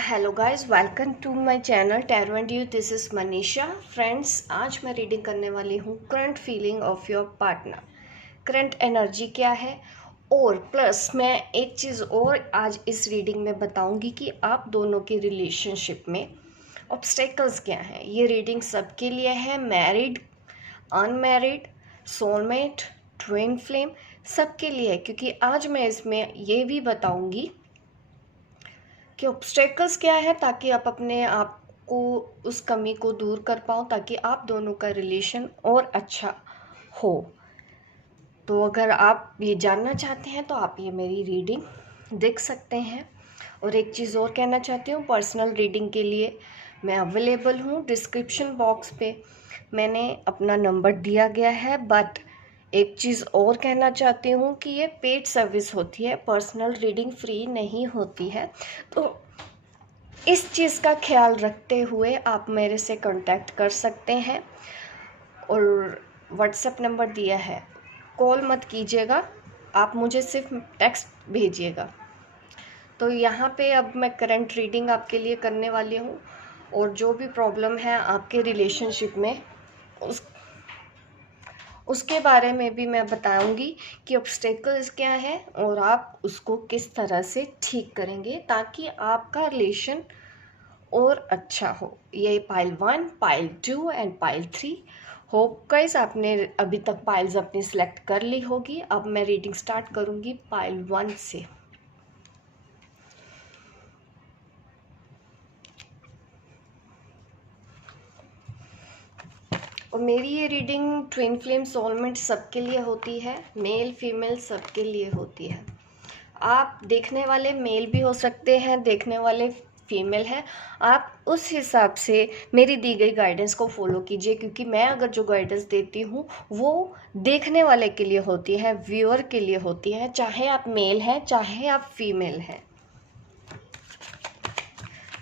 Hello guys, welcome to my channel tarot and you. This is Manisha. Friends, आज मैं reading करने वाली हूँ current feeling of your partner. Current energy क्या है, और प्लस मैं एक चीज़ और आज इस रीडिंग में बताऊंगी कि आप दोनों के रिलेशनशिप में ऑब्स्टेकल्स क्या हैं। ये रीडिंग सबके लिए है, married, unmarried, soulmate, twin flame, सबके लिए है। क्योंकि आज मैं इसमें ये भी बताऊंगी कि ऑब्स्टेकल्स क्या है, ताकि आप अपने आप को उस कमी को दूर कर पाओ, ताकि आप दोनों का रिलेशन और अच्छा हो। तो अगर आप ये जानना चाहते हैं तो आप ये मेरी रीडिंग देख सकते हैं। और एक चीज़ और कहना चाहती हूँ, पर्सनल रीडिंग के लिए मैं अवेलेबल हूँ। डिस्क्रिप्शन बॉक्स पे मैंने अपना नंबर दिया गया है। बट एक चीज़ और कहना चाहती हूँ कि ये पेड सर्विस होती है, पर्सनल रीडिंग फ्री नहीं होती है। तो इस चीज़ का ख्याल रखते हुए आप मेरे से कांटेक्ट कर सकते हैं। और व्हाट्सएप नंबर दिया है, कॉल मत कीजिएगा, आप मुझे सिर्फ टेक्स्ट भेजिएगा। तो यहाँ पे अब मैं करंट रीडिंग आपके लिए करने वाली हूँ, और जो भी प्रॉब्लम है आपके रिलेशनशिप में उसके बारे में भी मैं बताऊंगी कि ऑब्स्टेकल्स क्या है और आप उसको किस तरह से ठीक करेंगे ताकि आपका रिलेशन और अच्छा हो। ये pile 1, pile 2 and pile 3। Hope guys आपने अभी तक पाइल्स अपनी सिलेक्ट कर ली होगी। अब मैं रीडिंग स्टार्ट करूंगी पाइल 1 से। और मेरी ये रीडिंग ट्विन फ्लेम सोलमेट सबके लिए होती है, मेल फीमेल सबके लिए होती है। आप देखने वाले मेल भी हो सकते हैं, देखने वाले फीमेल है। आप उस हिसाब से मेरी दी गई गाइडेंस को फॉलो कीजिए, क्योंकि मैं अगर जो गाइडेंस देती हूँ वो देखने वाले के लिए होती है, व्यूअर के लिए होती है, चाहे आप मेल हैं चाहे आप फीमेल हैं।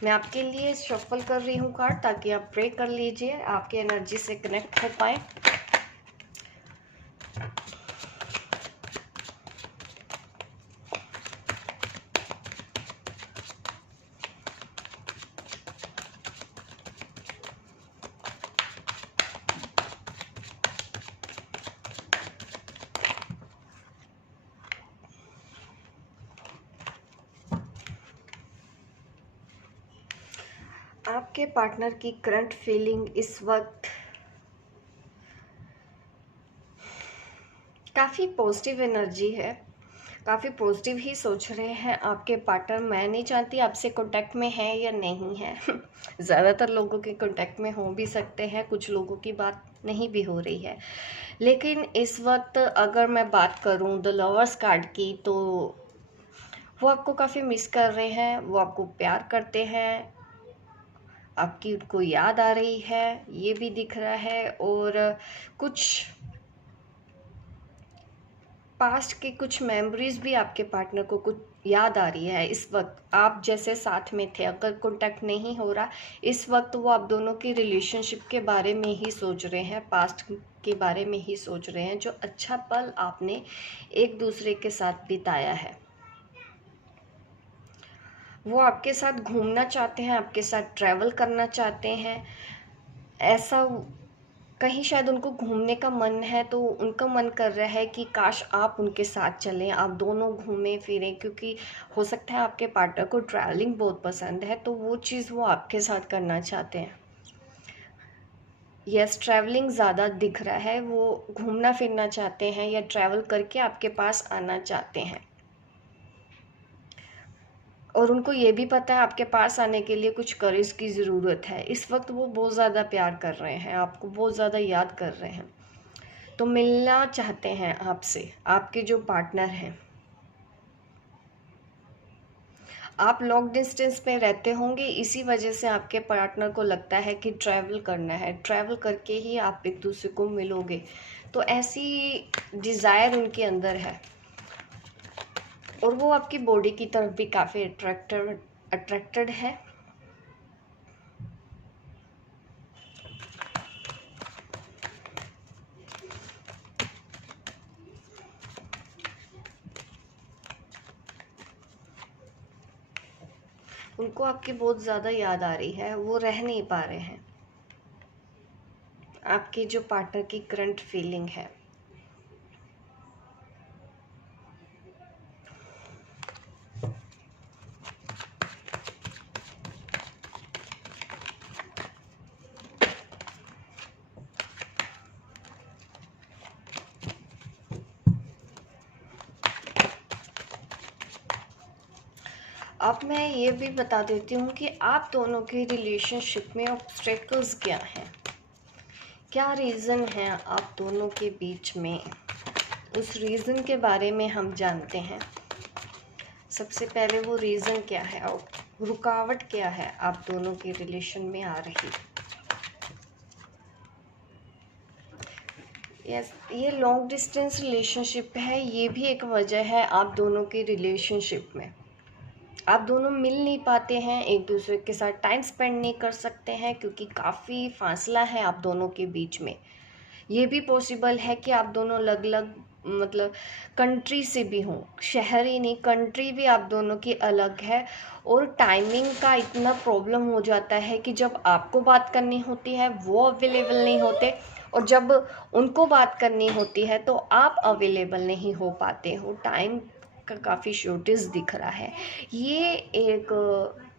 मैं आपके लिए शफल कर रही हूँ कार्ड, ताकि आप प्रे कर लीजिए, आपके एनर्जी से कनेक्ट हो पाए। आपके पार्टनर की करंट फीलिंग इस वक्त काफ़ी पॉजिटिव एनर्जी है, काफ़ी पॉजिटिव ही सोच रहे हैं आपके पार्टनर। मैं नहीं जानती आपसे कांटेक्ट में है या नहीं है। ज़्यादातर लोगों के कांटेक्ट में हो भी सकते हैं, कुछ लोगों की बात नहीं भी हो रही है। लेकिन इस वक्त अगर मैं बात करूं द लवर्स कार्ड की, तो वो आपको काफ़ी मिस कर रहे हैं, वो आपको प्यार करते हैं, आपकी उनको याद आ रही है, ये भी दिख रहा है। और कुछ पास्ट की कुछ मेमोरीज भी आपके पार्टनर को कुछ याद आ रही है। इस वक्त आप जैसे साथ में थे, अगर कांटेक्ट नहीं हो रहा, इस वक्त वो आप दोनों की रिलेशनशिप के बारे में ही सोच रहे हैं, पास्ट के बारे में ही सोच रहे हैं, जो अच्छा पल आपने एक दूसरे के साथ बिताया है। वो आपके साथ घूमना चाहते हैं, आपके साथ ट्रैवल करना चाहते हैं। ऐसा कहीं शायद उनको घूमने का मन है, तो उनका मन कर रहा है कि काश आप उनके साथ चलें, आप दोनों घूमें फिरें, क्योंकि हो सकता है आपके पार्टनर को ट्रैवलिंग बहुत पसंद है, तो वो चीज़ वो आपके साथ करना चाहते हैं। यस, ट्रैवलिंग ज़्यादा दिख रहा है, वो घूमना फिरना चाहते हैं या ट्रैवल करके आपके पास आना चाहते हैं। और उनको ये भी पता है आपके पास आने के लिए कुछ करेज की ज़रूरत है। इस वक्त वो बहुत ज़्यादा प्यार कर रहे हैं, आपको बहुत ज़्यादा याद कर रहे हैं, तो मिलना चाहते हैं आपसे आपके जो पार्टनर हैं। आप लॉन्ग डिस्टेंस में रहते होंगे, इसी वजह से आपके पार्टनर को लगता है कि ट्रैवल करना है, ट्रैवल करके ही आप एक दूसरे को मिलोगे। तो ऐसी डिज़ायर उनके अंदर है, और वो आपकी बॉडी की तरफ भी काफ़ी अट्रैक्टेड है। उनको आपकी बहुत ज़्यादा याद आ रही है, वो रह नहीं पा रहे हैं। आपके जो पार्टनर की करंट फीलिंग है। अब मैं ये भी बता देती हूँ कि आप दोनों के रिलेशनशिप में ऑब्स्टेकल्स क्या हैं, क्या रीज़न है आप दोनों के बीच में। उस रीज़न के बारे में हम जानते हैं। सबसे पहले वो रीज़न क्या है और रुकावट क्या है आप दोनों के रिलेशन में आ रही। यस, ये लॉन्ग डिस्टेंस रिलेशनशिप है, ये भी एक वजह है आप दोनों के रिलेशनशिप में। आप दोनों मिल नहीं पाते हैं, एक दूसरे के साथ टाइम स्पेंड नहीं कर सकते हैं क्योंकि काफ़ी फासला है आप दोनों के बीच में। ये भी पॉसिबल है कि आप दोनों अलग अलग मतलब कंट्री से भी हों, शहर ही नहीं कंट्री भी आप दोनों की अलग है। और टाइमिंग का इतना प्रॉब्लम हो जाता है कि जब आपको बात करनी होती है वो अवेलेबल नहीं होते, और जब उनको बात करनी होती है तो आप अवेलेबल नहीं हो पाते हो। टाइम का काफ़ी शॉर्टेज दिख रहा है, ये एक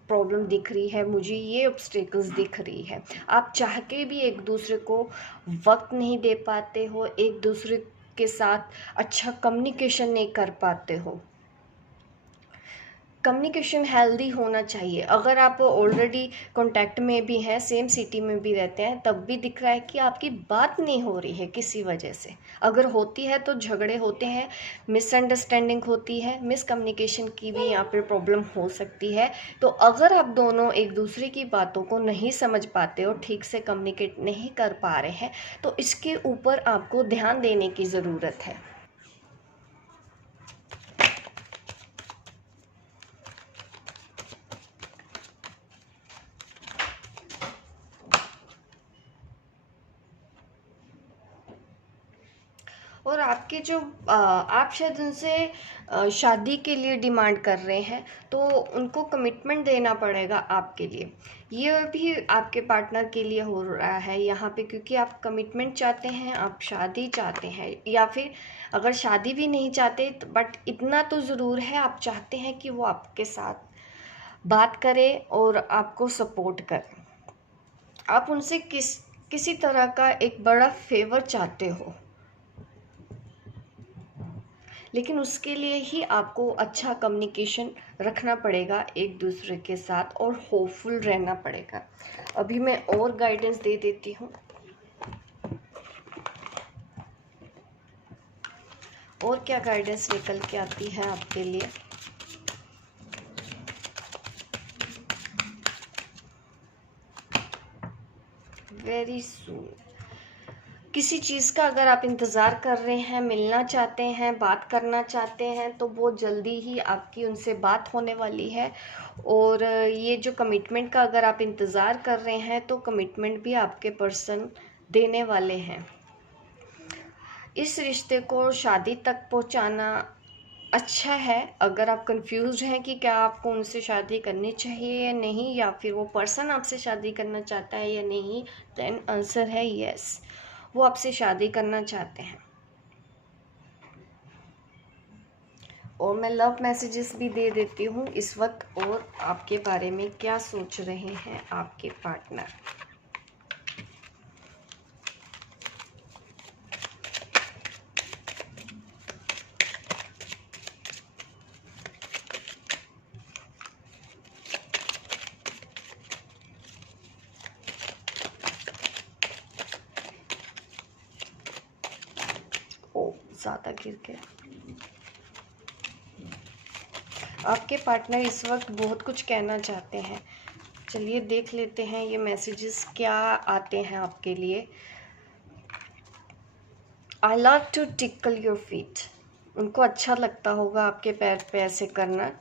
प्रॉब्लम दिख रही है मुझे, ये ऑब्स्टेकल्स दिख रही है। आप चाह के भी एक दूसरे को वक्त नहीं दे पाते हो, एक दूसरे के साथ अच्छा कम्युनिकेशन नहीं कर पाते हो। कम्युनिकेशन हेल्दी होना चाहिए। अगर आप ऑलरेडी कांटेक्ट में भी हैं, सेम सिटी में भी रहते हैं, तब भी दिख रहा है कि आपकी बात नहीं हो रही है किसी वजह से। अगर होती है तो झगड़े होते हैं, मिसअंडरस्टैंडिंग होती है, मिसकम्युनिकेशन की भी यहाँ पे प्रॉब्लम हो सकती है। तो अगर आप दोनों एक दूसरे की बातों को नहीं समझ पाते हो, ठीक से कम्युनिकेट नहीं कर पा रहे हैं, तो इसके ऊपर आपको ध्यान देने की ज़रूरत है। और आपके जो आप शायद उनसे शादी के लिए डिमांड कर रहे हैं, तो उनको कमिटमेंट देना पड़ेगा आपके लिए। ये भी आपके पार्टनर के लिए हो रहा है यहाँ पे, क्योंकि आप कमिटमेंट चाहते हैं, आप शादी चाहते हैं, या फिर अगर शादी भी नहीं चाहते बट इतना तो ज़रूर है, आप चाहते हैं कि वो आपके साथ बात करे और आपको सपोर्ट करे। आप उनसे किसी तरह का एक बड़ा फेवर चाहते हो, लेकिन उसके लिए ही आपको अच्छा कम्युनिकेशन रखना पड़ेगा एक दूसरे के साथ, और होपफुल रहना पड़ेगा। अभी मैं और गाइडेंस दे देती हूँ। और क्या गाइडेंस निकल के आती है आपके लिए। वेरी सून, किसी चीज़ का अगर आप इंतज़ार कर रहे हैं, मिलना चाहते हैं, बात करना चाहते हैं, तो बहुत जल्दी ही आपकी उनसे बात होने वाली है। और ये जो कमिटमेंट का अगर आप इंतज़ार कर रहे हैं, तो कमिटमेंट भी आपके पर्सन देने वाले हैं। इस रिश्ते को शादी तक पहुंचाना अच्छा है। अगर आप कंफ्यूज हैं कि क्या आपको उनसे शादी करनी चाहिए या नहीं, या फिर वो पर्सन आपसे शादी करना चाहता है या नहीं, देन आंसर है यस, वो आपसे शादी करना चाहते हैं। और मैं लव मैसेजेस भी दे देती हूँ इस वक्त, और आपके बारे में क्या सोच रहे हैं आपके पार्टनर। ओ ज़्यादा गिर गया। आपके पार्टनर इस वक्त बहुत कुछ कहना चाहते हैं। चलिए देख लेते हैं ये मैसेजेस क्या आते हैं आपके लिए। I love to tickle your feet, उनको अच्छा लगता होगा आपके पैर पे ऐसे करना।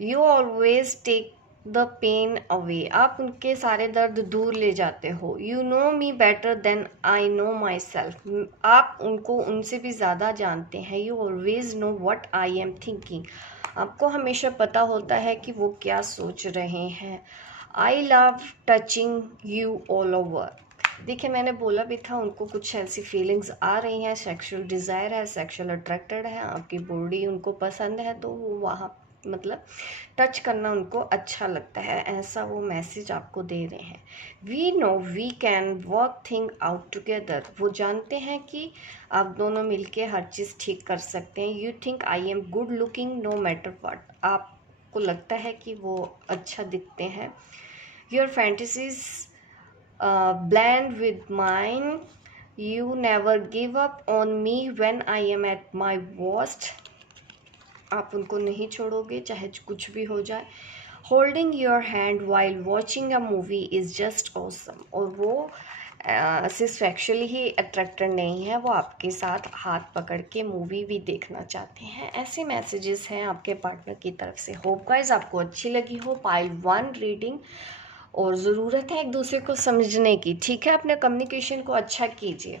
You always take the pain away, आप उनके सारे दर्द दूर ले जाते हो। You know me better than I know myself, आप उनको उनसे भी ज़्यादा जानते हैं। You always know what I am thinking, आपको हमेशा पता होता है कि वो क्या सोच रहे हैं। I love touching you all over, देखिए मैंने बोला भी था उनको कुछ ऐसी फीलिंग्स आ रही हैं, सेक्सुअल डिज़ायर है, सेक्सुअल अट्रैक्टेड है, आपकी बॉडी उनको पसंद है, तो वो वहाँ मतलब टच करना उनको अच्छा लगता है, ऐसा वो मैसेज आपको दे रहे हैं। We know we can work thing out together, वो जानते हैं कि आप दोनों मिलके हर चीज़ ठीक कर सकते हैं। You think I am good looking no matter what, आपको लगता है कि वो अच्छा दिखते हैं। Your fantasies blend with mine, you never give up on me when I am at my worst, आप उनको नहीं छोड़ोगे चाहे कुछ भी हो जाए। Holding your hand while watching a movie is just awesome, और वो सिर्फ सेक्शुअली ही अट्रैक्टेड नहीं है, वो आपके साथ हाथ पकड़ के मूवी भी देखना चाहते हैं। ऐसे मैसेजेस हैं आपके पार्टनर की तरफ से। होप गाइस आपको अच्छी लगी हो पाइल 1 रीडिंग, और ज़रूरत है एक दूसरे को समझने की, ठीक है। अपने कम्युनिकेशन को अच्छा कीजिए,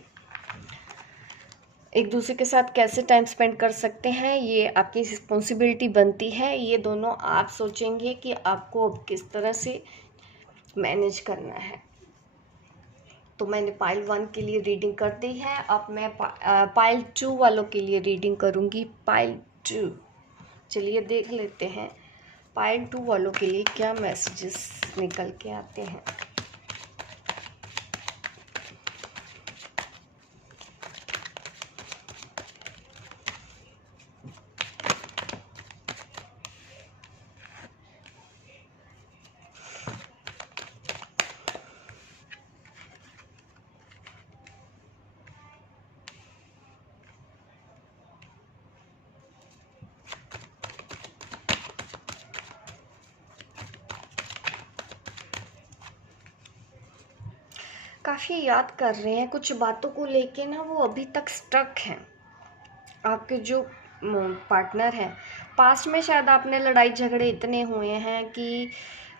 एक दूसरे के साथ कैसे टाइम स्पेंड कर सकते हैं ये आपकी रिस्पॉन्सिबिलिटी बनती है। ये दोनों आप सोचेंगे कि आपको अब किस तरह से मैनेज करना है। तो मैंने पाइल 1 के लिए रीडिंग कर दी है, अब मैं पाइल 2 वालों के लिए रीडिंग करूँगी। पाइल 2, चलिए देख लेते हैं पाइल 2 वालों के लिए क्या मैसेजेस निकल के आते हैं। काफ़ी याद कर रहे हैं कुछ बातों को लेके ना, वो अभी तक स्टक हैं। आपके जो पार्टनर हैं, पास्ट में शायद आपने लड़ाई झगड़े इतने हुए हैं कि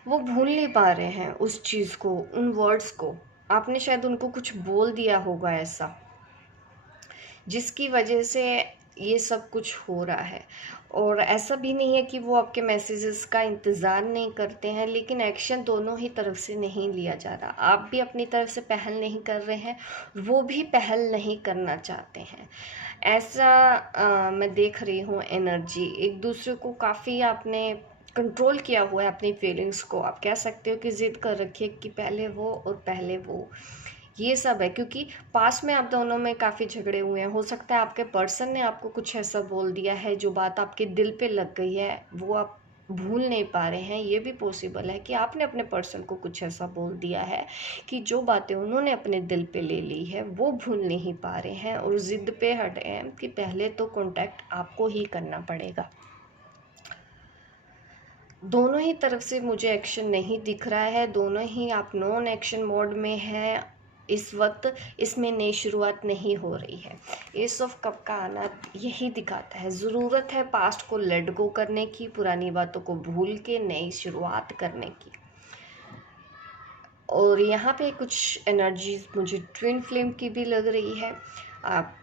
वो भूल नहीं पा रहे हैं उस चीज़ को, उन वर्ड्स को। आपने शायद उनको कुछ बोल दिया होगा ऐसा, जिसकी वजह से ये सब कुछ हो रहा है। और ऐसा भी नहीं है कि वो आपके मैसेजेस का इंतज़ार नहीं करते हैं, लेकिन एक्शन दोनों ही तरफ से नहीं लिया जा रहा। आप भी अपनी तरफ से पहल नहीं कर रहे हैं, वो भी पहल नहीं करना चाहते हैं, ऐसा मैं देख रही हूँ एनर्जी। एक दूसरे को काफ़ी आपने कंट्रोल किया हुआ है अपनी फीलिंग्स को, आप कह सकते हो कि ज़िद कर रखी है कि पहले वो और पहले वो, ये सब है। क्योंकि पास में आप दोनों में काफ़ी झगड़े हुए हैं, हो सकता है आपके पर्सन ने आपको कुछ ऐसा बोल दिया है जो बात आपके दिल पे लग गई है, वो आप भूल नहीं पा रहे हैं। ये भी पॉसिबल है कि आपने अपने पर्सन को कुछ ऐसा बोल दिया है कि जो बातें उन्होंने अपने दिल पे ले ली है वो भूल नहीं पा रहे हैं, और ज़िद पे हटे हैं कि पहले तो कांटेक्ट आपको ही करना पड़ेगा। दोनों ही तरफ से मुझे एक्शन नहीं दिख रहा है, दोनों ही आप नॉन एक्शन मोड में हैं इस वक्त, इसमें नई शुरुआत नहीं हो रही है। एस ऑफ कप का आना यही दिखाता है, ज़रूरत है पास्ट को लेट गो करने की, पुरानी बातों को भूल के नई शुरुआत करने की। और यहाँ पे कुछ एनर्जीज मुझे ट्विन फ्लेम की भी लग रही है, आप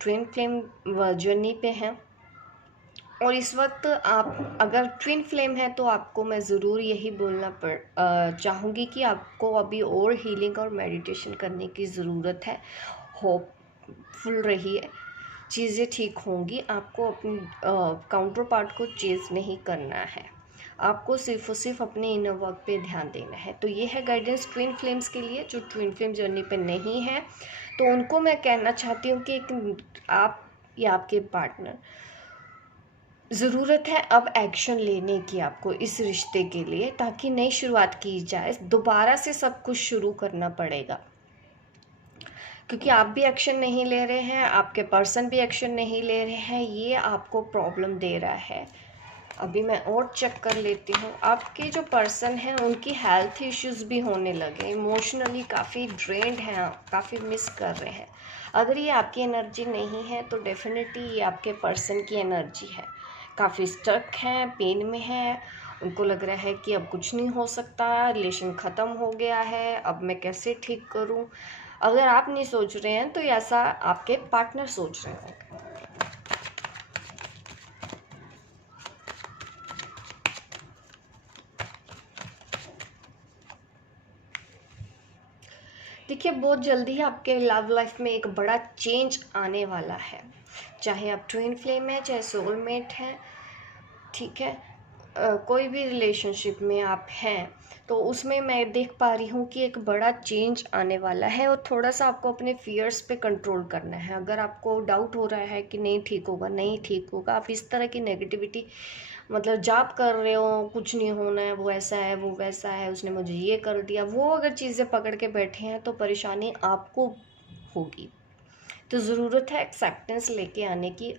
ट्विन फ्लेम जर्नी पे हैं। और इस वक्त आप अगर ट्विन फ्लेम है तो आपको मैं ज़रूर यही बोलना चाहूँगी कि आपको अभी और हीलिंग और मेडिटेशन करने की ज़रूरत है। होपफुल रहिए, चीज़ें ठीक होंगी। आपको अपनी काउंटर पार्ट को चेज़ नहीं करना है, आपको सिर्फ और सिर्फ अपने इनर वर्क पे ध्यान देना है। तो ये है गाइडेंस ट्विन फ्लेम्स के लिए जो ट्विन फ्लेम जर्नी पे नहीं है, तो उनको मैं कहना चाहती हूँ कि आप या आपके पार्टनर, ज़रूरत है अब एक्शन लेने की आपको इस रिश्ते के लिए, ताकि नई शुरुआत की जाए। दोबारा से सब कुछ शुरू करना पड़ेगा, क्योंकि आप भी एक्शन नहीं ले रहे हैं, आपके पर्सन भी एक्शन नहीं ले रहे हैं, ये आपको प्रॉब्लम दे रहा है। अभी मैं और चेक कर लेती हूँ। आपके जो पर्सन हैं उनकी हेल्थ इश्यूज़ भी होने लगे, इमोशनली काफ़ी ड्रेन्ड हैं, काफ़ी मिस कर रहे हैं। अगर ये आपकी एनर्जी नहीं है तो डेफिनेटली ये आपके पर्सन की एनर्जी है, काफ़ी स्टक हैं, पेन में है, उनको लग रहा है कि अब कुछ नहीं हो सकता, रिलेशन ख़त्म हो गया है, अब मैं कैसे ठीक करूं। अगर आप नहीं सोच रहे हैं तो ऐसा आपके पार्टनर सोच रहे होंगे। देखिए, बहुत जल्दी ही आपके लव लाइफ में एक बड़ा चेंज आने वाला है, चाहे आप ट्विन फ्लेम है, चाहे सोलमेट है, ठीक है। कोई भी रिलेशनशिप में आप हैं तो उसमें मैं देख पा रही हूँ कि एक बड़ा चेंज आने वाला है, और थोड़ा सा आपको अपने फियर्स पे कंट्रोल करना है। अगर आपको डाउट हो रहा है कि नहीं ठीक होगा, नहीं ठीक होगा, आप इस तरह की नेगेटिविटी मतलब जाप कर रहे हो, कुछ नहीं होना है, वो ऐसा है, वो वैसा है, उसने मुझे ये कर दिया, वो अगर चीज़ें पकड़ के बैठे हैं तो परेशानी आपको होगी। तो ज़रूरत है एक्सेप्टेंस लेके आने की।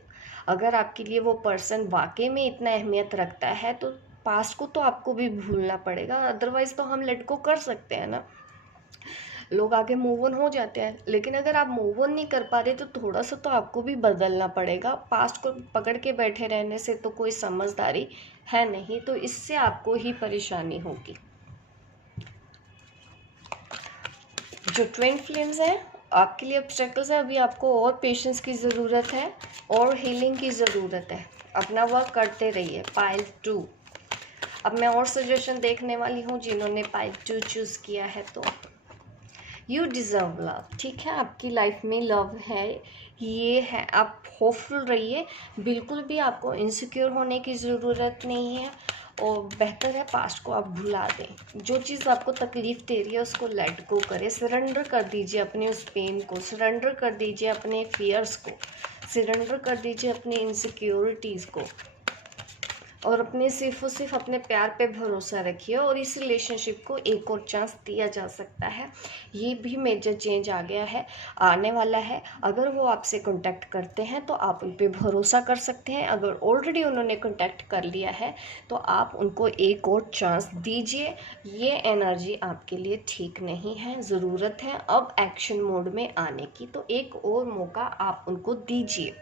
अगर आपके लिए वो पर्सन वाकई में इतना अहमियत रखता है तो पास्ट को तो आपको भी भूलना पड़ेगा, अदरवाइज तो हम लेट गो कर सकते हैं ना, लोग आगे मूव ऑन हो जाते हैं। लेकिन अगर आप मूव ऑन नहीं कर पा रहे तो थोड़ा सा तो आपको भी बदलना पड़ेगा। पास्ट को पकड़ के बैठे रहने से तो कोई समझदारी है नहीं, तो इससे आपको ही परेशानी होगी। जो ट्विन फ्लेम्स हैं आपके लिए ऑब्स्टेकल्स है, अभी आपको और पेशेंस की ज़रूरत है और हीलिंग की ज़रूरत है। अपना वर्क करते रहिए। पाइल 2, अब मैं और सजेशन देखने वाली हूँ जिन्होंने पाइल 2 चूज़ किया है। तो यू डिज़र्व लव, ठीक है, आपकी लाइफ में लव है, ये है, आप होपफुल रहिए। बिल्कुल भी आपको इनसिक्योर होने की ज़रूरत नहीं है, और बेहतर है पास्ट को आप भुला दें। जो चीज़ आपको तकलीफ़ दे रही है उसको लेट गो करें, सरेंडर कर दीजिए अपने उस पेन को, सरेंडर कर दीजिए अपने फियर्स को, सरेंडर कर दीजिए अपनी इनसिक्योरिटीज़ को, और अपने सिर्फ और सिर्फ अपने प्यार पे भरोसा रखिए। और इस रिलेशनशिप को एक और चांस दिया जा सकता है। ये भी मेजर चेंज आ गया है, आने वाला है। अगर वो आपसे कांटेक्ट करते हैं तो आप उन पे भरोसा कर सकते हैं। अगर ऑलरेडी उन्होंने कांटेक्ट कर लिया है तो आप उनको एक और चांस दीजिए। ये एनर्जी आपके लिए ठीक नहीं है, ज़रूरत है अब एक्शन मोड में आने की, तो एक और मौका आप उनको दीजिए।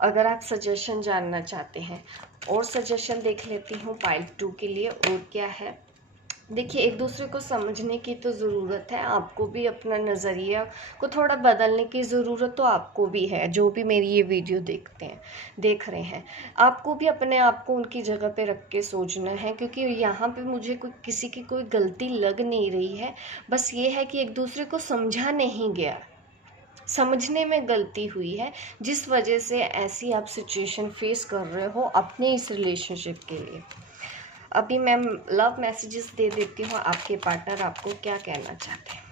अगर आप सजेशन जानना चाहते हैं, और सजेशन देख लेती हूँ पाइल 2 के लिए। और क्या है, देखिए, एक दूसरे को समझने की तो ज़रूरत है, आपको भी अपना नज़रिया को थोड़ा बदलने की ज़रूरत तो आपको भी है। जो भी मेरी ये वीडियो देख रहे हैं, आपको भी अपने आप को उनकी जगह पे रख के सोचना है, क्योंकि यहाँ पे मुझे किसी की कोई गलती लग नहीं रही है। बस ये है कि एक दूसरे को समझा नहीं गया, समझने में गलती हुई है, जिस वजह से ऐसी आप सिचुएशन फेस कर रहे हो अपने इस रिलेशनशिप के लिए। अभी मैं लव मैसेजेस दे देती हूँ, आपके पार्टनर आपको क्या कहना चाहते हैं।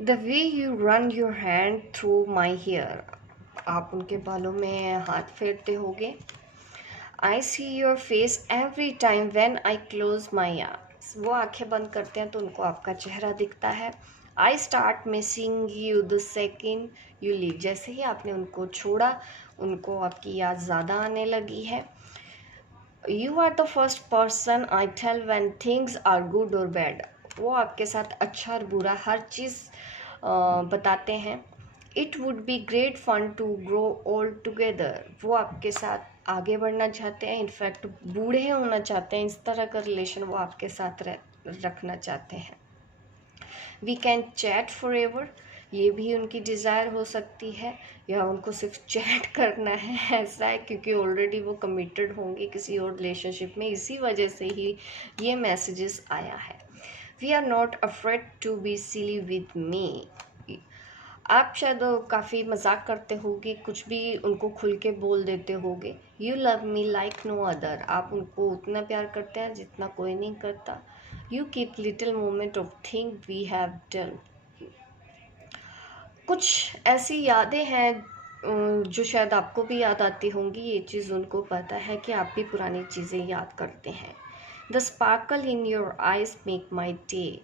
The way you run your hand through my hair, आप उनके बालों में हाथ फेरते होगे। I see your face every time when I close my eyes, वो आंखें बंद करते हैं तो उनको आपका चेहरा दिखता है। I start missing you the second you leave, जैसे ही आपने उनको छोड़ा उनको आपकी याद ज़्यादा आने लगी है। You are the first person I tell when things are good और बैड, वो आपके साथ अच्छा और बुरा हर चीज़ बताते हैं। It would be great fun to grow old together, वो आपके साथ आगे बढ़ना चाहते हैं, इनफैक्ट बूढ़े होना चाहते हैं। इस तरह का रिलेशन वो आपके साथ रखना चाहते हैं। We can chat forever, ये भी उनकी डिज़ायर हो सकती है, या उनको सिर्फ चैट करना है, ऐसा है, क्योंकि ऑलरेडी वो कमिटेड होंगे किसी और रिलेशनशिप में, इसी वजह से ही ये मैसेजेस आया है। We are not afraid to be silly with me, आप शायद काफ़ी मजाक करते होगे, कुछ भी उनको खुल के बोल देते होगे। You love me like no other, आप उनको उतना प्यार करते हैं जितना कोई नहीं करता। You keep little moment of thing we have done, कुछ ऐसी यादें हैं जो शायद आपको भी याद आती होंगी। ये चीज़ उनको पता है कि आप भी पुरानी चीज़ें याद करते हैं। The sparkle in your eyes make my day,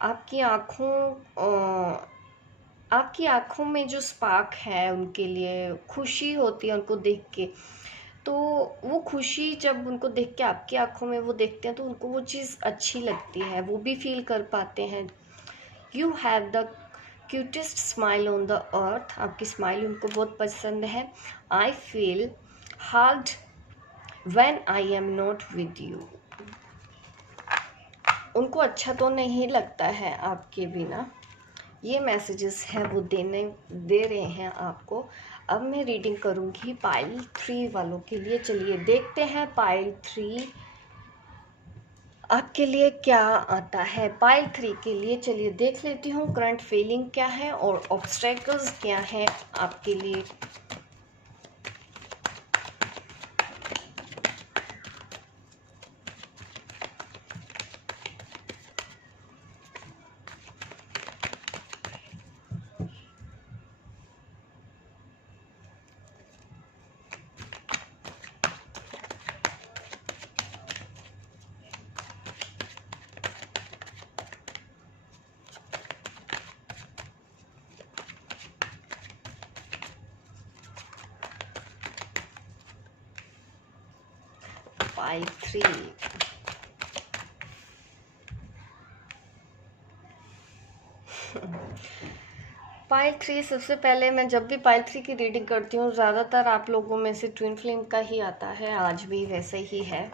आपकी आँखों आपकी आंखों में जो स्पार्क है, उनके लिए खुशी होती है उनको देख के। तो वो खुशी जब उनको देख के आपकी आंखों में वो देखते हैं तो उनको वो चीज़ अच्छी लगती है, वो भी फील कर पाते हैं। You have the cutest smile on the earth, आपकी स्माइल उनको बहुत पसंद है। I feel hard when I am not with you, उनको अच्छा तो नहीं लगता है आपके बिना। ये मैसेजेस हैं वो दे रहे हैं आपको। अब मैं रीडिंग करूँगी पाइल 3 वालों के लिए। चलिए देखते हैं पाइल 3 आपके लिए क्या आता है। पाइल 3 के लिए चलिए देख लेती हूँ करंट फीलिंग क्या है और ऑब्स्टेकल्स क्या है आपके लिए। पाइल 3 पाइल 3 सबसे पहले मैं जब भी पाइल 3 की रीडिंग करती हूँ ज़्यादातर आप लोगों में से ट्विन फ्लेम का ही आता है, आज भी वैसे ही है।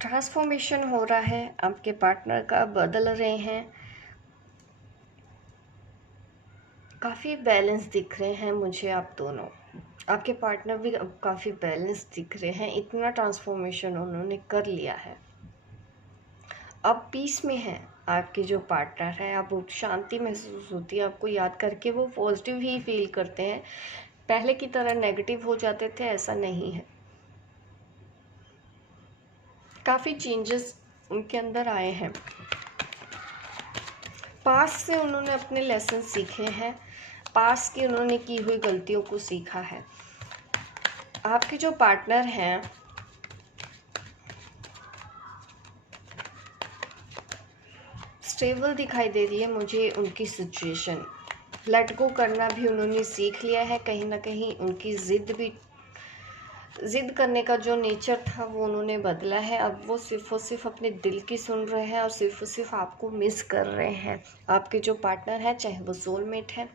ट्रांसफॉर्मेशन हो रहा है, आपके पार्टनर का बदल रहे हैं, काफ़ी बैलेंस दिख रहे हैं मुझे आप दोनों। आपके पार्टनर भी अब काफ़ी बैलेंस दिख रहे हैं, इतना ट्रांसफॉर्मेशन उन्होंने कर लिया है। अब पीस में है आपके जो पार्टनर है, अब शांति महसूस होती है आपको याद करके, वो पॉजिटिव ही फील करते हैं, पहले की तरह नेगेटिव हो जाते थे ऐसा नहीं है। काफ़ी चेंजेस उनके अंदर आए हैं, पास्ट से उन्होंने अपने लेसन सीखे हैं, पास्ट की उन्होंने की हुई गलतियों को सीखा है। आपके जो पार्टनर हैं स्टेबल दिखाई दे रही है मुझे उनकी सिचुएशन, लेट गो करना भी उन्होंने सीख लिया है, कहीं ना कहीं उनकी ज़िद करने का जो नेचर था वो उन्होंने बदला है। अब वो सिर्फ और सिर्फ अपने दिल की सुन रहे हैं और सिर्फ आपको मिस कर रहे हैं। आपके जो पार्टनर है चाहे वो सोलमेट है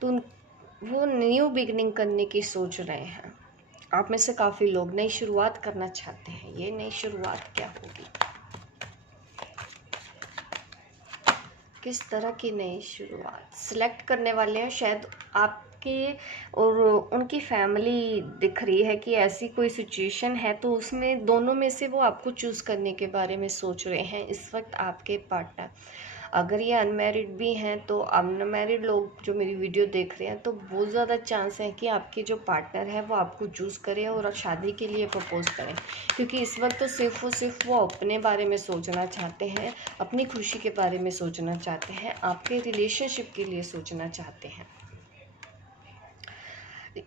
तो वो न्यू बिगनिंग करने की सोच रहे हैं। आप में से काफ़ी लोग नई शुरुआत करना चाहते हैं, ये नई शुरुआत क्या होगी, किस तरह की नई शुरुआत सिलेक्ट करने वाले हैं। शायद आपके और उनकी फैमिली दिख रही है कि ऐसी कोई सिचुएशन है तो उसमें दोनों में से वो आपको चूज़ करने के बारे में सोच रहे हैं इस वक्त आपके पार्टनर। अगर ये अनमैरिड भी हैं तो अनमैरिड लोग जो मेरी वीडियो देख रहे हैं तो बहुत ज़्यादा चांस है कि आपके जो पार्टनर है वो आपको चूज़ करें और शादी के लिए प्रपोज करें, क्योंकि इस वक्त तो सिर्फ और सिर्फ वो अपने बारे में सोचना चाहते हैं, अपनी खुशी के बारे में सोचना चाहते हैं, आपके रिलेशनशिप के लिए सोचना चाहते हैं।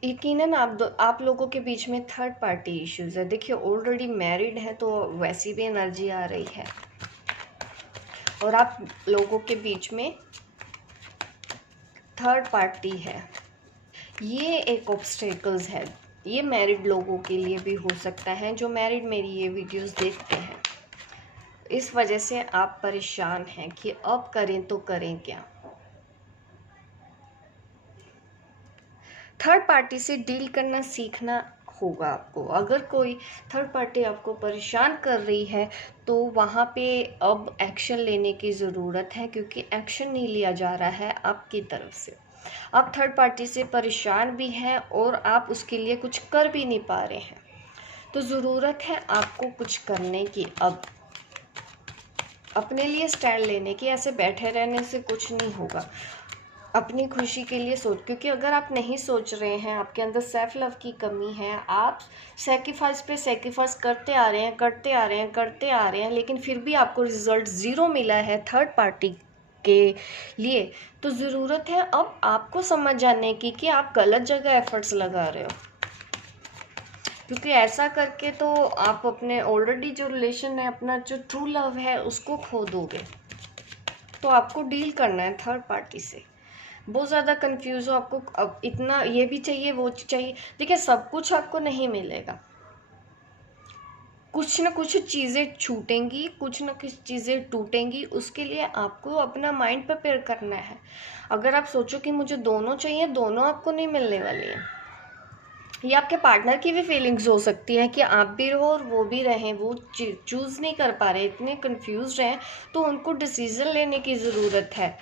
यकीनन आप लोगों के बीच में थर्ड पार्टी इश्यूज़ है। देखिए ऑलरेडी मैरिड है तो वैसी भी एनर्जी आ रही है और आप लोगों के बीच में थर्ड पार्टी है, ये एक ऑब्स्टेकल्स है। ये मैरिड लोगों के लिए भी हो सकता है जो मैरिड मेरी ये वीडियोस देखते हैं। इस वजह से आप परेशान हैं कि अब करें तो करें क्या। थर्ड पार्टी से डील करना सीखना होगा आपको। अगर कोई थर्ड पार्टी आपको परेशान कर रही है तो वहाँ पे अब एक्शन लेने की ज़रूरत है, क्योंकि एक्शन नहीं लिया जा रहा है आपकी तरफ से। आप थर्ड पार्टी से परेशान भी हैं और आप उसके लिए कुछ कर भी नहीं पा रहे हैं, तो ज़रूरत है आपको कुछ करने की, अब अपने लिए स्टैंड लेने की। ऐसे बैठे रहने से कुछ नहीं होगा, अपनी खुशी के लिए सोच, क्योंकि अगर आप नहीं सोच रहे हैं, आपके अंदर सेल्फ लव की कमी है, आप सेक्रीफाइस पे सेक्रीफाइस करते आ रहे हैं, लेकिन फिर भी आपको रिजल्ट ज़ीरो मिला है थर्ड पार्टी के लिए, तो ज़रूरत है अब आपको समझ जाने की कि आप गलत जगह एफर्ट्स लगा रहे हो, क्योंकि ऐसा करके तो आप अपने ऑलरेडी जो रिलेशन है, अपना जो ट्रू लव है उसको खो दोगे। तो आपको डील करना है थर्ड पार्टी से। बहुत ज़्यादा कंफ्यूज हो, आपको अब इतना ये भी चाहिए वो चाहिए। देखिए, सब कुछ आपको नहीं मिलेगा, कुछ ना कुछ चीज़ें छूटेंगी, कुछ ना कुछ चीज़ें टूटेंगी। उसके लिए आपको अपना माइंड प्रिपेयर करना है। अगर आप सोचो कि मुझे दोनों चाहिए, दोनों आपको नहीं मिलने वाली है। ये आपके पार्टनर की भी फीलिंग्स हो सकती है कि आप भी रहो और वो भी रहें, वो चूज़ नहीं कर पा रहे, इतने कंफ्यूज हैं, तो उनको डिसीज़न लेने की ज़रूरत है,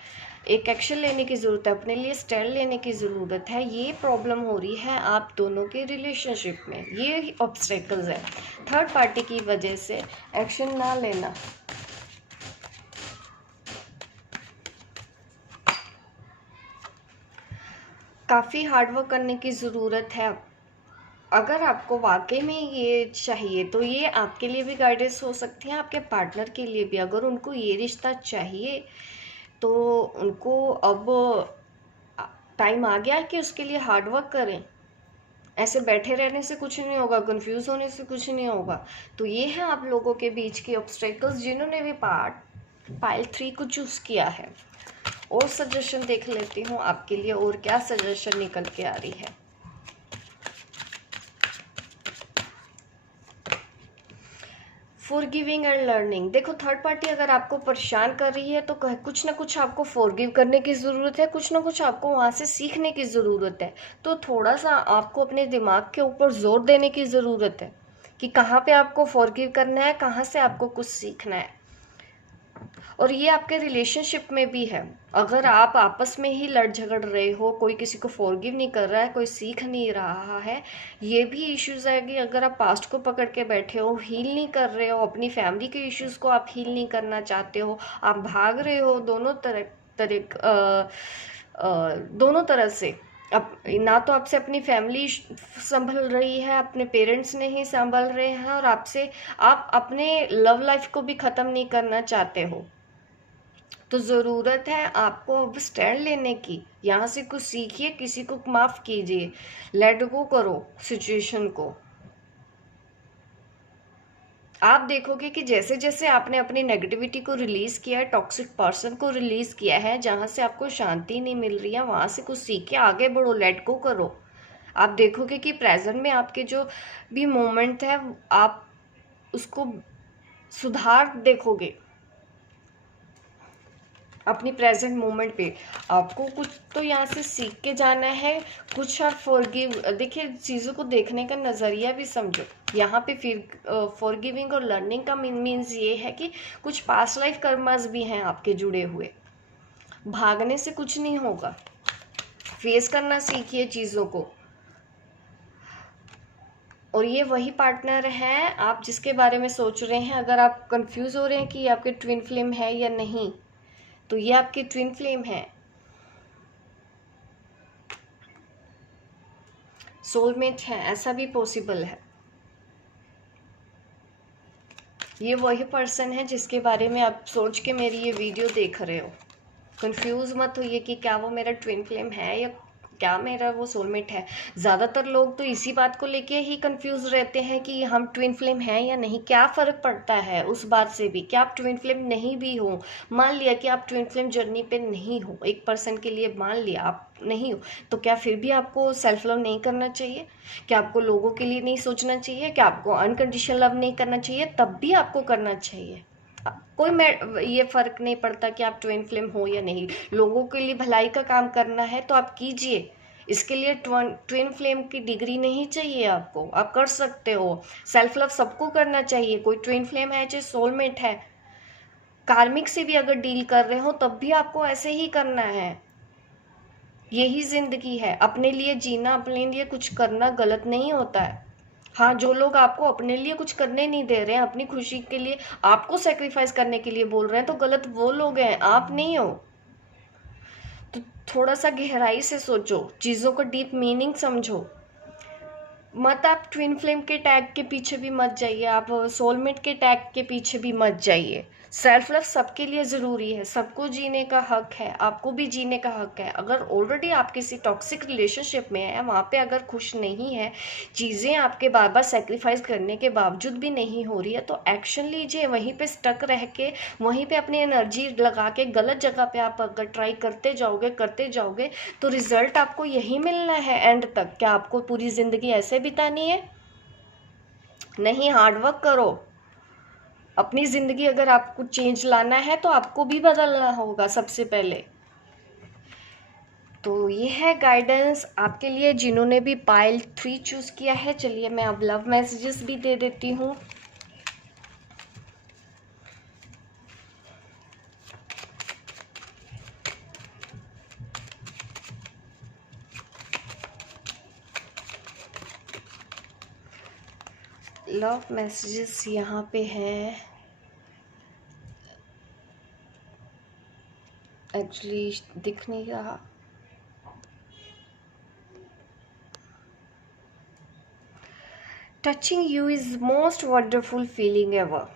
एक एक्शन लेने की ज़रूरत है, अपने लिए स्टैंड लेने की ज़रूरत है। ये प्रॉब्लम हो रही है आप दोनों के रिलेशनशिप में, ये ऑब्स्टेकल्स है थर्ड पार्टी की वजह से एक्शन ना लेना। काफ़ी हार्डवर्क करने की ज़रूरत है। अगर आपको वाकई में ये चाहिए तो ये आपके लिए भी गाइडेंस हो सकती है, आपके पार्टनर के लिए भी। अगर उनको ये रिश्ता चाहिए तो उनको अब टाइम आ गया कि उसके लिए हार्डवर्क करें। ऐसे बैठे रहने से कुछ नहीं होगा, कंफ्यूज होने से कुछ नहीं होगा। तो ये है आप लोगों के बीच के ऑब्स्टेकल्स जिन्होंने भी पाइल 3 को चूज़ किया है। और सजेशन देख लेती हूँ आपके लिए, और क्या सजेशन निकल के आ रही है। Forgiving and learning. देखो, थर्ड पार्टी अगर आपको परेशान कर रही है तो कुछ ना कुछ आपको फॉरगिव करने की ज़रूरत है, कुछ ना कुछ आपको वहाँ से सीखने की ज़रूरत है। तो थोड़ा सा आपको अपने दिमाग के ऊपर जोर देने की ज़रूरत है कि कहाँ पे आपको फॉरगिव करना है, कहाँ से आपको कुछ सीखना है। और ये आपके रिलेशनशिप में भी है। अगर आप आपस में ही लड़ झगड़ रहे हो, कोई किसी को फॉरगिव नहीं कर रहा है, कोई सीख नहीं रहा है, ये भी इश्यूज है कि अगर आप पास्ट को पकड़ के बैठे हो, हील नहीं कर रहे हो, अपनी फैमिली के इश्यूज को आप हील नहीं करना चाहते हो, आप भाग रहे हो दोनों तरह से। अब ना तो आपसे अपनी फैमिली संभल रही है, अपने पेरेंट्स नहीं संभल रहे हैं, और आप अपने लव लाइफ को भी ख़त्म नहीं करना चाहते हो। तो ज़रूरत है आपको अब स्टैंड लेने की। यहाँ से कुछ सीखिए, किसी को माफ़ कीजिए, लेट गो करो सिचुएशन को। आप देखोगे कि जैसे जैसे आपने अपनी नेगेटिविटी को रिलीज़ किया है, टॉक्सिक पर्सन को रिलीज़ किया है, जहाँ से आपको शांति नहीं मिल रही है, वहाँ से कुछ सीख के आगे बढ़ो, लेट गो करो। आप देखोगे कि प्रेजेंट में आपके जो भी मोमेंट है, आप उसको सुधार देखोगे अपनी प्रेजेंट मोमेंट पे। आपको कुछ तो यहाँ से सीख के जाना है, कुछ आप फॉरगिव। देखिए, चीज़ों को देखने का नज़रिया भी समझो। यहाँ पे फिर फॉरगिविंग और लर्निंग का मीन्स ये है कि कुछ पास्ट लाइफ कर्मास भी हैं आपके जुड़े हुए। भागने से कुछ नहीं होगा, फेस करना सीखिए चीज़ों को। और ये वही पार्टनर है आप जिसके बारे में सोच रहे हैं। अगर आप कंफ्यूज हो रहे हैं कि आपके ट्विन फ्लेम है या नहीं, तो ये आपकी ट्विन फ्लेम है, सोलमेट है, ऐसा भी पॉसिबल है। ये वही पर्सन है जिसके बारे में आप सोच के मेरी ये वीडियो देख रहे हो। कंफ्यूज मत होइए कि क्या वो मेरा ट्विन फ्लेम है या क्या मेरा वो सोलमेट है। ज़्यादातर लोग तो इसी बात को लेके ही कंफ्यूज रहते हैं कि हम ट्विन फ्लेम हैं या नहीं। क्या फ़र्क पड़ता है उस बात से भी कि आप ट्विन फ्लेम नहीं भी हो। मान लिया कि आप ट्विन फ्लेम जर्नी पे नहीं हो, एक पर्सन के लिए मान लिया आप नहीं हो, तो क्या फिर भी आपको सेल्फ लव नहीं करना चाहिए? क्या आपको लोगों के लिए नहीं सोचना चाहिए? क्या आपको अनकंडीशनल लव नहीं करना चाहिए? तब भी आपको करना चाहिए। कोई ये फ़र्क नहीं पड़ता कि आप ट्विन फ्लेम हो या नहीं। लोगों के लिए भलाई का काम करना है तो आप कीजिए। इसके लिए ट्विन फ्लेम की डिग्री नहीं चाहिए आपको, आप कर सकते हो। सेल्फ लव सबको करना चाहिए, कोई ट्विन फ्लेम है चाहे सोलमेट है। कार्मिक से भी अगर डील कर रहे हो तब भी आपको ऐसे ही करना है। यही ज़िंदगी है, अपने लिए जीना, अपने लिए कुछ करना गलत नहीं होता है। हाँ, जो लोग आपको अपने लिए कुछ करने नहीं दे रहे हैं, अपनी खुशी के लिए आपको सेक्रीफाइस करने के लिए बोल रहे हैं, तो गलत वो लोग हैं, आप नहीं हो। तो थोड़ा सा गहराई से सोचो, चीज़ों का डीप मीनिंग समझो। मत आप ट्विन फ्लेम के टैग के पीछे भी मत जाइए, आप सोलमेट के टैग के पीछे भी मत जाइए। सेल्फ लव सबके लिए ज़रूरी है, सबको जीने का हक है, आपको भी जीने का हक है। अगर ऑलरेडी आप किसी टॉक्सिक रिलेशनशिप में है, वहाँ पे अगर खुश नहीं है, चीज़ें आपके बार बार सेक्रीफाइस करने के बावजूद भी नहीं हो रही है, तो एक्शन लीजिए। वहीं पे स्टक रह के, वहीं पे अपनी एनर्जी लगा के गलत जगह पे आप अगर ट्राई करते जाओगे तो रिजल्ट आपको यही मिलना है एंड तक। क्या आपको पूरी ज़िंदगी ऐसे बितानी है? नहीं, हार्डवर्क करो। अपनी ज़िंदगी अगर आपको चेंज लाना है तो आपको भी बदलना होगा सबसे पहले। तो ये है गाइडेंस आपके लिए जिन्होंने भी पाइल 3 चूज़ किया है। चलिए मैं अब लव मैसेजेस भी दे देती हूँ। लव मैसेजेस यहाँ पे हैं, एक्चुअली दिख नहीं रहा। Touching you is most wonderful feeling ever.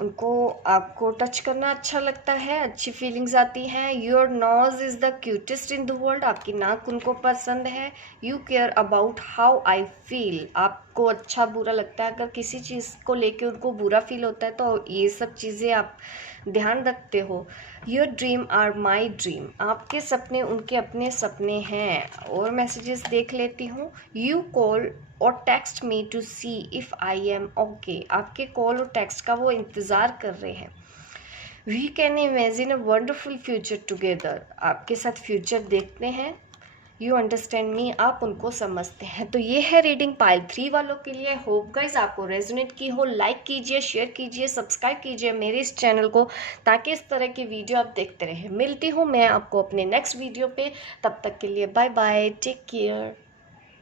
उनको आपको टच करना अच्छा लगता है, अच्छी फीलिंग्स आती हैं। Your nose is the cutest in the world. आपकी नाक उनको पसंद है। You care about how I feel. आपको अच्छा बुरा लगता है, अगर किसी चीज़ को लेके उनको बुरा फील होता है तो ये सब चीज़ें आप ध्यान रखते हो। Your dream are my dream. आपके सपने उनके अपने सपने हैं। और मैसेजेस देख लेती हूँ। यू कॉल और text me to see if I am okay. आपके कॉल और टेक्स्ट का वो इंतज़ार कर रहे हैं। We can imagine a wonderful future together. आपके साथ फ्यूचर देखते हैं। You understand me. आप उनको समझते हैं। तो ये है रीडिंग पाइल 3 वालों के लिए। होप गाइस आपको रेजोनेट की हो। लाइक कीजिए, शेयर कीजिए, सब्सक्राइब कीजिए मेरे इस चैनल को, ताकि इस तरह की वीडियो आप देखते रहें। मिलती हूँ मैं आपको अपने नेक्स्ट वीडियो पे। तब तक के लिए बाय बाय, टेक केयर।